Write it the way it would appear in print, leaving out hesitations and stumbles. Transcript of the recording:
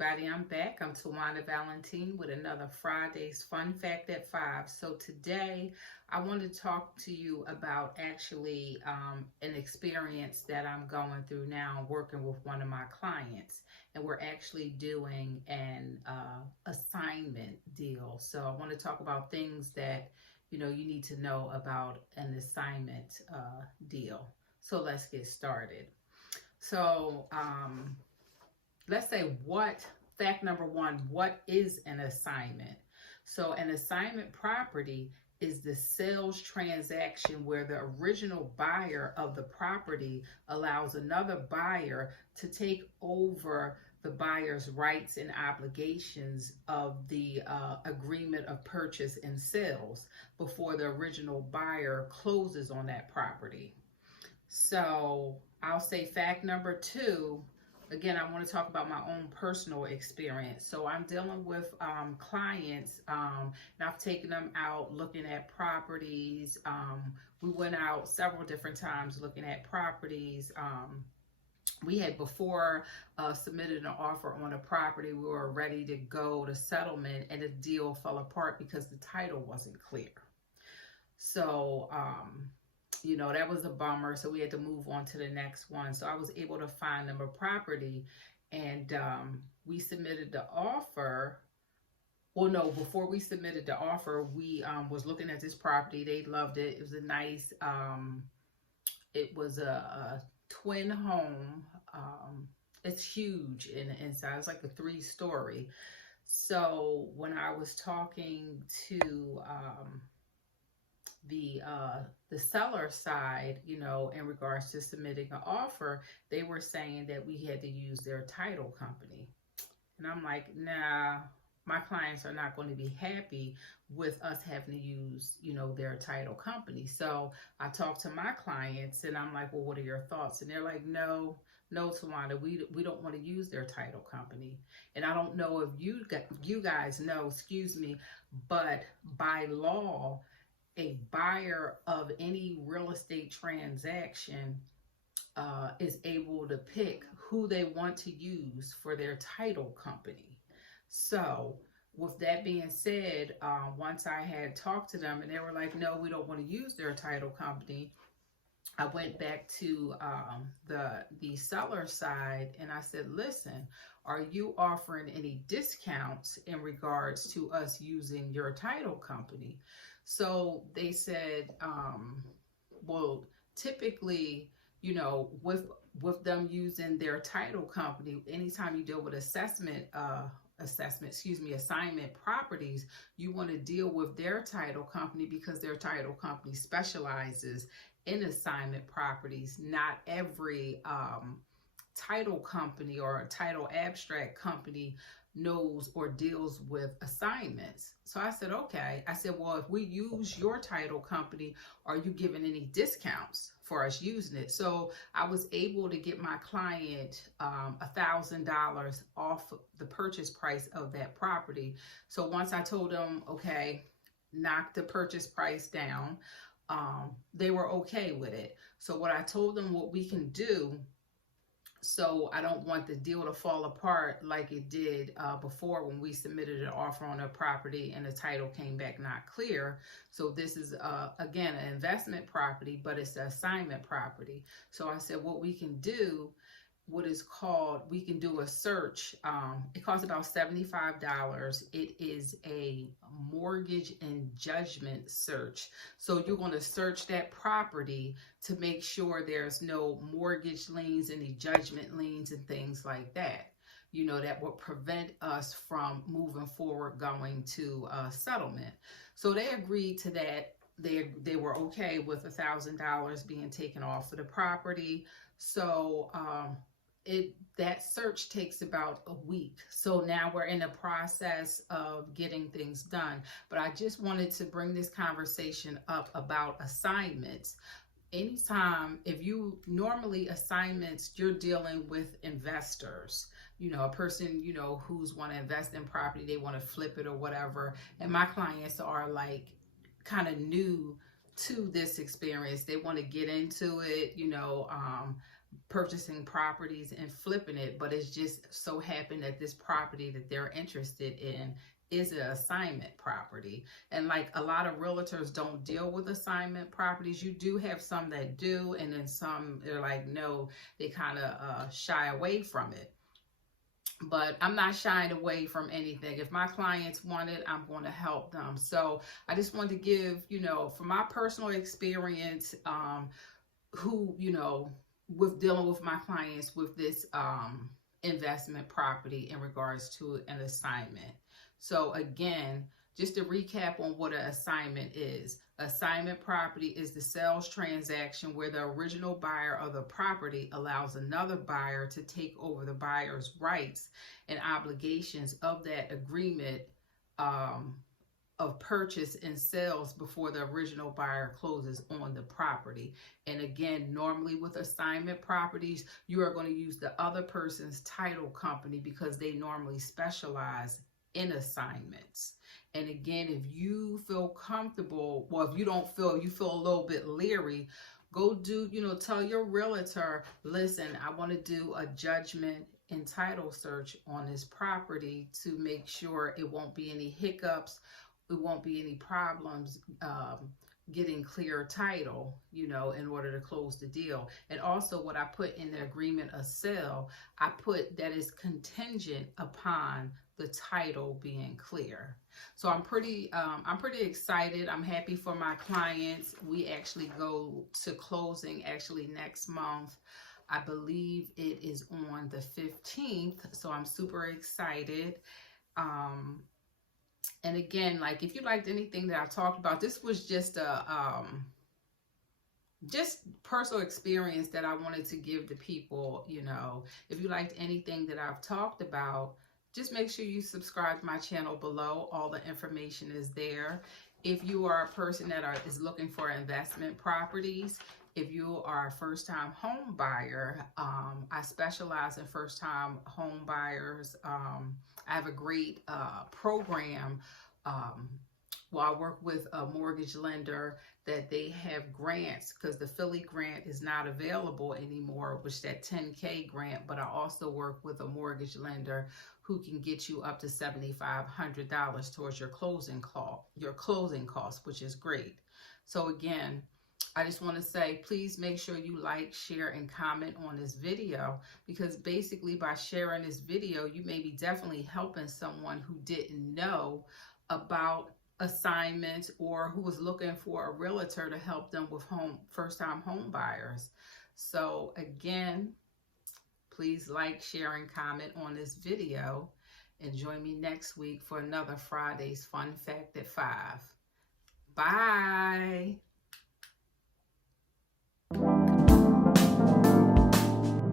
everybody, I'm back. I'm Tawana.valentin with another Friday's Fun Fact at 5. So today I want to talk to you about actually an experience that I'm going through now working with one of my clients. And we're actually doing an assignment deal. So I want to talk about things that you need to know about an assignment deal. So let's get started. So let's say fact number one, what is an assignment? So an assignment property is the sales transaction where the original buyer of the property allows another buyer to take over the buyer's rights and obligations of the agreement of purchase and sales before the original buyer closes on that property. So I'll say fact number two. Again, I want to talk about my own personal experience. So I'm dealing with clients, and I've taken them out looking at properties. We went out several different times looking at properties. We had before submitted an offer on a property. We were ready to go to settlement, and the deal fell apart because the title wasn't clear. So, that was a bummer. So we had to move on to the next one. So I was able to find them a property, and we submitted the offer. Well, no, before we submitted the offer, we was looking at this property. They loved it. It was a nice, it was a twin home. It's huge in the inside. It's like a 3-story. So when I was talking to the seller side, in regards to submitting an offer, they were saying that we had to use their title company. And I'm like, nah, my clients are not going to be happy with us having to use, their title company. So I talked to my clients and I'm like, well, what are your thoughts? And they're like, no, Tawana, we don't want to use their title company. And I don't know if you guys know, but by law, a buyer of any real estate transaction is able to pick who they want to use for their title company. So with that being said, once I had talked to them and they were like, no, we don't want to use their title company, I went back to the seller side and I said, listen, are you offering any discounts in regards to us using your title company? So they said, well, typically, with them using their title company, anytime you deal with assignment properties, you want to deal with their title company because their title company specializes in assignment properties. Not every title company or a title abstract company knows or deals with assignments. So I said, okay. I said, well, if we use your title company, are you giving any discounts for us using it? So I was able to get my client $1,000 off the purchase price of that property. So once I told them, okay, knock the purchase price down, they were okay with it. So what I told them what we can do, so I don't want the deal to fall apart like it did before when we submitted an offer on a property and the title came back not clear. So this is, again, an investment property, but it's an assignment property. So I said what we can do, we can do a search. It costs about $75. It is a mortgage and judgment search. So you're going to search that property to make sure there's no mortgage liens, any judgment liens and things like that, that will prevent us from moving forward going to settlement. So they agreed to that. They were okay with $1,000 being taken off of the property. So that search takes about a week. So now we're in the process of getting things done. But I just wanted to bring this conversation up about assignments. Anytime, normally assignments, you're dealing with investors, a person, who's want to invest in property, they want to flip it or whatever. And my clients are like kind of new to this experience. They want to get into it, purchasing properties and flipping it, but it's just so happened that this property that they're interested in is an assignment property. And like a lot of realtors don't deal with assignment properties. You do have some that do, and then some they're like, no, they kind of shy away from it. But I'm not shying away from anything. If my clients want it, I'm going to help them. So I just wanted to give, from my personal experience, who, with dealing with my clients with this investment property in regards to an assignment. So again, just to recap on what an assignment is. Assignment property is the sales transaction where the original buyer of the property allows another buyer to take over the buyer's rights and obligations of that agreement of purchase and sales before the original buyer closes on the property. And again, normally with assignment properties, you are going to use the other person's title company because they normally specialize in assignments. And again, if you feel comfortable, well, if you don't feel, you feel a little bit leery, go do, tell your realtor, listen, I want to do a judgment and title search on this property to make sure it won't be any hiccups, it won't be any problems getting clear title, in order to close the deal. And also what I put in the agreement of sale, I put that is contingent upon the title being clear. So I'm pretty excited. I'm happy for my clients. We actually go to closing actually next month. I believe it is on the 15th. So I'm super excited. And again, like if you liked anything that I talked about, this was just a just personal experience that I wanted to give to people. If you liked anything that I've talked about, just make sure you subscribe to my channel below. All the information is there. If you are a person that is looking for investment properties, if you are a first-time home buyer, I specialize in first-time home buyers. I have a great program. I work with a mortgage lender that they have grants because the Philly grant is not available anymore, which that 10K grant, but I also work with a mortgage lender who can get you up to $7,500 towards your closing costs, which is great. So again, I just want to say, please make sure you like, share, and comment on this video, because basically by sharing this video, you may be definitely helping someone who didn't know about assignments or who was looking for a realtor to help them with first-time home buyers. So again, please like, share, and comment on this video, and join me next week for another Friday's Fun Fact at 5. Bye.